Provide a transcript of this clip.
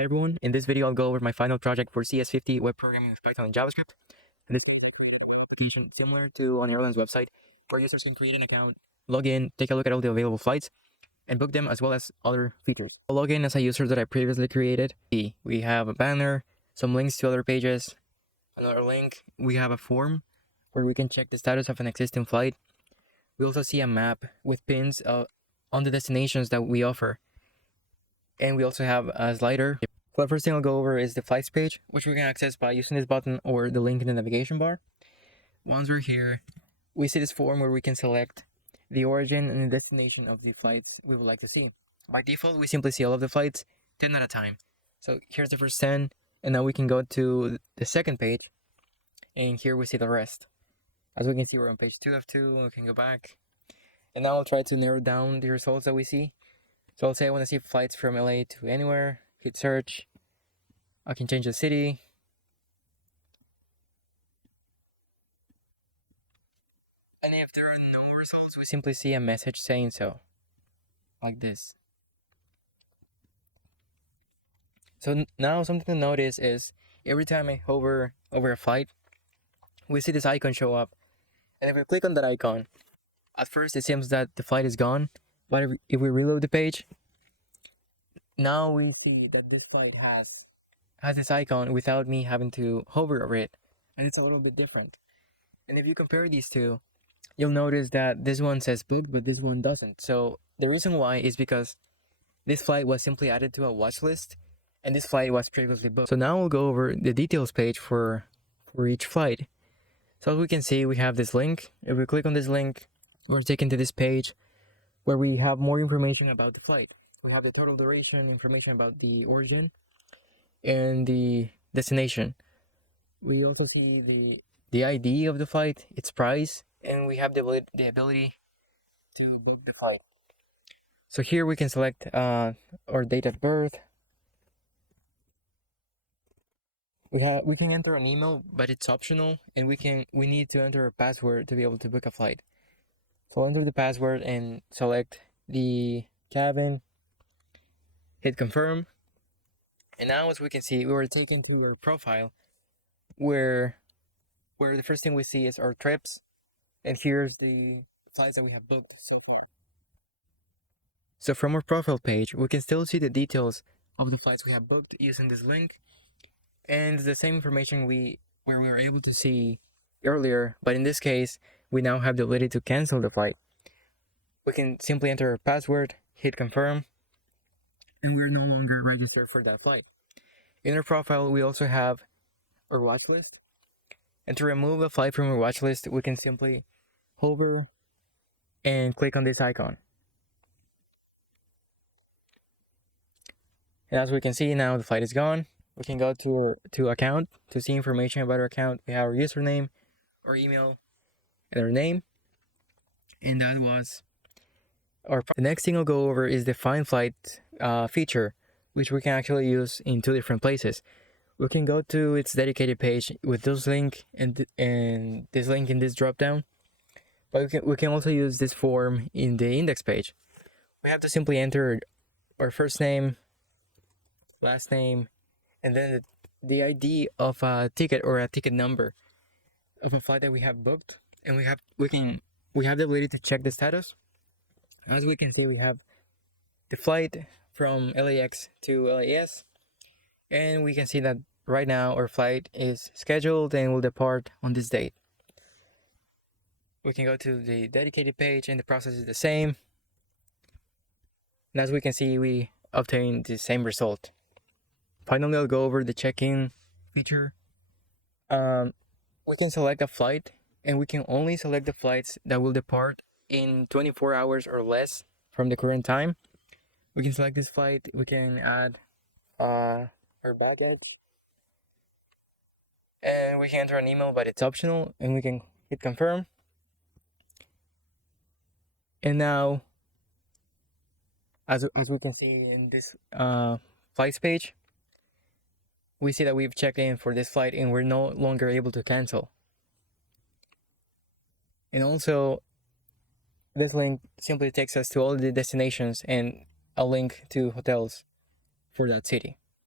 Hi everyone, in this video I'll go over my final project for CS50 web programming with Python and JavaScript. And this application similar to on Airlines website where users can create an account, log in, take a look at all the available flights, and book them as well as other features. I'll log in as a user that I previously created. We have a banner, some links to other pages, another link. We have a form where we can check the status of an existing flight. We also see a map with pins on the destinations that we offer. And we also have a slider. So the first thing I'll go over is the flights page, which we can access by using this button or the link in the navigation bar. Once we're here, we see this form where we can select the origin and the destination of the flights we would like to see. By default, we simply see all of the flights 10 at a time. So here's the first 10, and now we can go to the second page, and here we see the rest. As we can see, we're on page 2 of 2, we can go back. And now I'll try to narrow down the results that we see. So I'll say I want to see flights from LA to anywhere, hit search. I can change the city. And if there are no results, we simply see a message saying so, like this. So now something to notice is every time I hover over a flight, we see this icon show up. And if we click on that icon, at first it seems that the flight is gone, but if we reload the page, now we see that this flight has this icon without me having to hover over it, and it's a little bit different. And if you compare these two, you'll notice that this one says booked, but this one doesn't. So the reason why is because this flight was simply added to a watch list, and this flight was previously booked. So now we'll go over the details page for each flight. So as we can see, we have this link. If we click on this link, we're taken to this page where we have more information about the flight. We have the total duration, information about the origin, and the destination. We also see the ID of the flight, its price, and we have the ability to book the flight. So here we can select our date of birth. We can enter an email, but it's optional, and we need to enter a password to be able to book a flight. So I'll enter the password and select the cabin, hit confirm. And now, as we can see, we were taken to our profile where the first thing we see is our trips, and here's the flights that we have booked so far. So from our profile page, we can still see the details of the flights we have booked using this link, and the same information where we were able to see earlier, but in this case, we now have the ability to cancel the flight. We can simply enter our password, hit confirm, and we're no longer registered for that flight. In our profile, we also have our watch list. And to remove a flight from our watch list, we can simply hover and click on this icon. And as we can see now, the flight is gone. We can go to account to see information about our account. We have our username, our email, and our name. And that was the next thing I'll go over is the find flight feature, which we can actually use in two different places. We can go to its dedicated page with this link and this link in this dropdown, but we can also use this form in the index page. We have to simply enter our first name, last name, and then the ID of a ticket or a ticket number of a flight that we have booked, and we have the ability to check the status. As we can see, we have the flight from LAX to LAS, and we can see that right now our flight is scheduled and will depart on this date. We can go to the dedicated page and the process is the same. And as we can see, we obtain the same result. Finally, I'll go over the check-in feature. We can select a flight, and we can only select the flights that will depart in 24 hours or less from the current time. We can select this flight. We can add our baggage, and we can enter an email, but it's optional, and we can hit confirm. And now, as we can see in this flights page, we see that we've checked in for this flight and we're no longer able to cancel. And also, this link simply takes us to all the destinations and a link to hotels for that city.